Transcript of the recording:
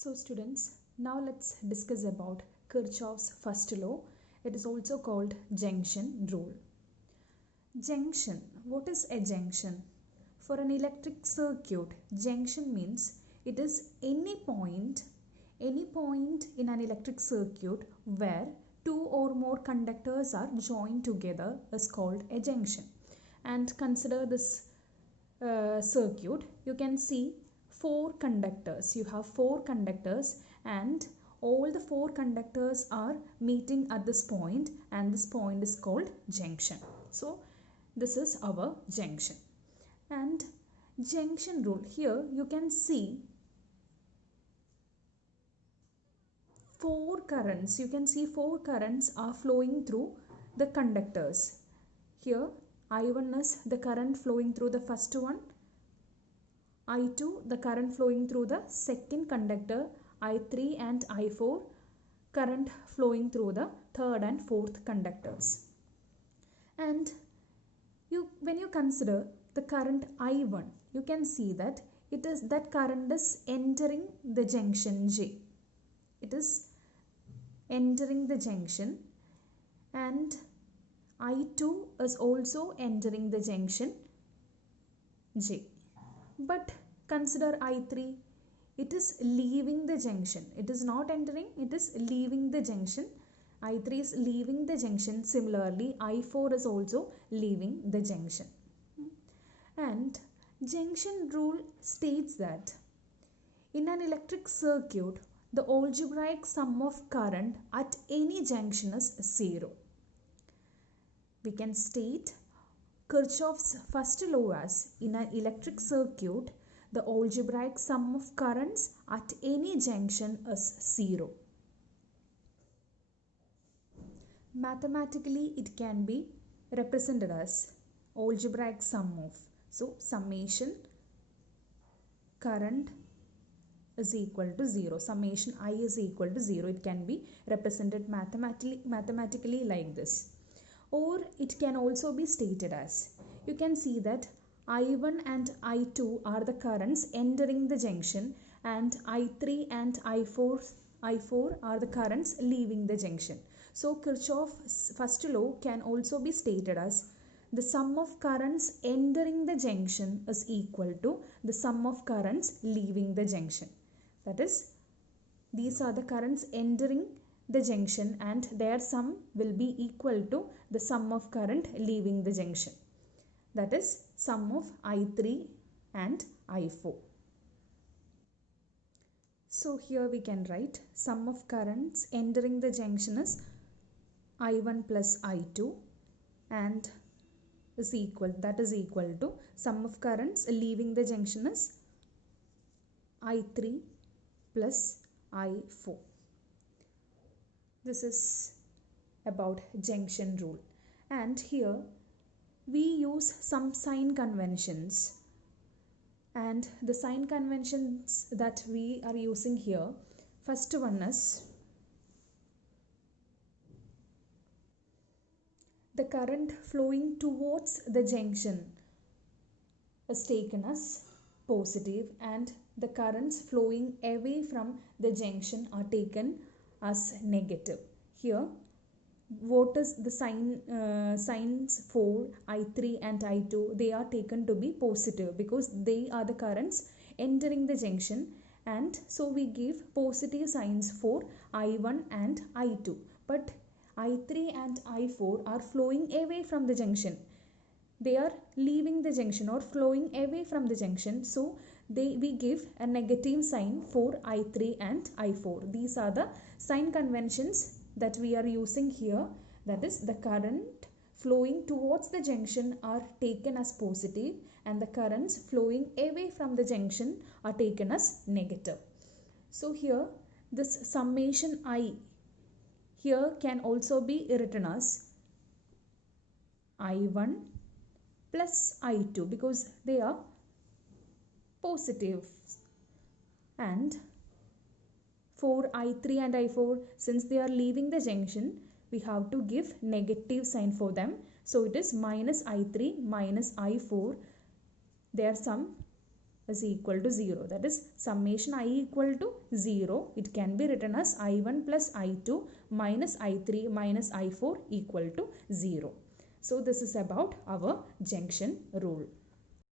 So students, now let's discuss about Kirchhoff's first law. It is also called junction rule. Junction. What is a junction? For an electric circuit, junction means it is any point in an electric circuit where two or more conductors are joined together is called a junction. And consider this circuit. You can see four conductors. You have four conductors and all the four conductors are meeting at this point, and this point is called junction. So this is our junction. And junction rule, here you can see four currents. You can see four currents are flowing through the conductors. Here I1 is the current flowing through the first one, I2 the current flowing through the second conductor, I3 and I4 current flowing through the third and fourth conductors. And when you consider the current I1, you can see that that current is entering the junction J. It is entering the junction, and I2 is also entering the junction J. But consider I3, it is leaving the junction. It is not entering, it is leaving the junction. I3 is leaving the junction. Similarly, I4 is also leaving the junction. And junction rule states that in an electric circuit, the algebraic sum of current at any junction is 0. We can state Kirchhoff's first law as in an electric circuit, the algebraic sum of currents at any junction is 0. Mathematically, it can be represented as algebraic sum of, so summation current is equal to 0. Summation I is equal to 0. It can be represented mathematically like this. Or it can also be stated as, you can see that I1 and I2 are the currents entering the junction, and I3 and I4 are the currents leaving the junction. So Kirchhoff's first law can also be stated as the sum of currents entering the junction is equal to the sum of currents leaving the junction. That is, these are the currents entering the junction and their sum will be equal to the sum of current leaving the junction. That is sum of I3 and I4. So here we can write sum of currents entering the junction is I1 plus I2 and is equal to sum of currents leaving the junction is I3 plus I4. This is about junction rule. And here we use some sign conventions, and the sign conventions that we are using here, first one is the current flowing towards the junction is taken as positive, and the currents flowing away from the junction are taken as negative. Here what is the signs for I3 and I2? They are taken to be positive because they are the currents entering the junction, and so we give positive signs for I1 and I2. But I3 and I4 are flowing away from the junction. They are leaving the junction or flowing away from the junction, so we give a negative sign for I3 and I4. These are the sign conventions that we are using here. That is, the current flowing towards the junction are taken as positive, and the currents flowing away from the junction are taken as negative. So here this summation I here can also be written as I1 plus I2 because they are positive, and for I3 and I4, since they are leaving the junction, we have to give negative sign for them. So it is minus I3 minus I4. Their sum is equal to 0. That is summation I equal to 0. It can be written as I1 plus I2 minus I3 minus I4 equal to 0. So this is about our junction rule.